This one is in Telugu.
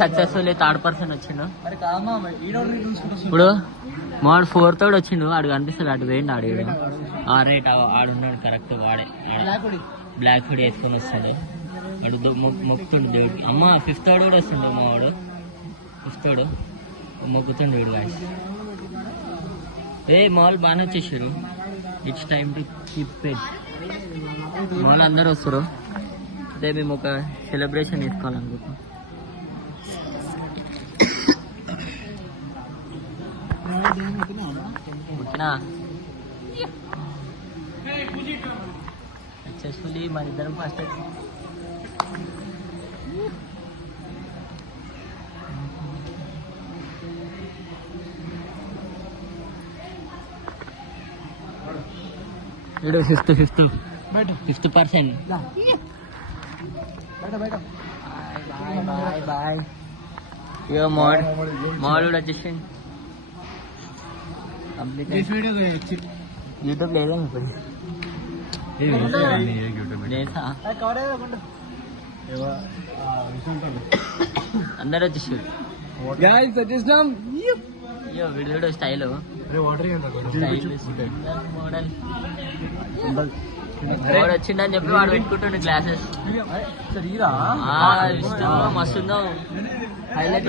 సక్సెస్ఫుల్లీ థర్డ్ పర్సన్ వచ్చిండు. ఇప్పుడు మాడు 4th వచ్చిండు. ఆడు కనిపిస్తాడు, అటు వేయండి. ఆడు రైట్ ఆడున్నాడు కరెక్ట్. వాడే బ్లాక్ హుడ్ వేసుకొని వస్తాడు. వాడు మొక్కుతుండు దేవుడికి. అమ్మ 5th కూడా వస్తుండు. మా వాడు 5th మొక్కుతుండు వీడు. గాయస్ మాల్ బాగానే వచ్చేసారు. It's time to keep it. Mall అందరూ వస్తారు. అదే మేము ఒక సెలబ్రేషన్ తీసుకోవాలనుకుంటున్నాం. సక్సెస్ఫుల్లీ మన ఇద్దరం ఫస్ట్ ఫిఫ్త్ పర్సెంట్. బాయ్. ఇక మోడ్ కూడా వచ్చేసి యూట్యూబ్ లేదా ఇప్పుడు అందరు వచ్చేసారు. వీడియో స్టైల్ మోడల్ వచ్చిండని చెప్పి వాడు పెట్టుకుంటుండే గ్లాసెస్. మస్తుందో హైలైట్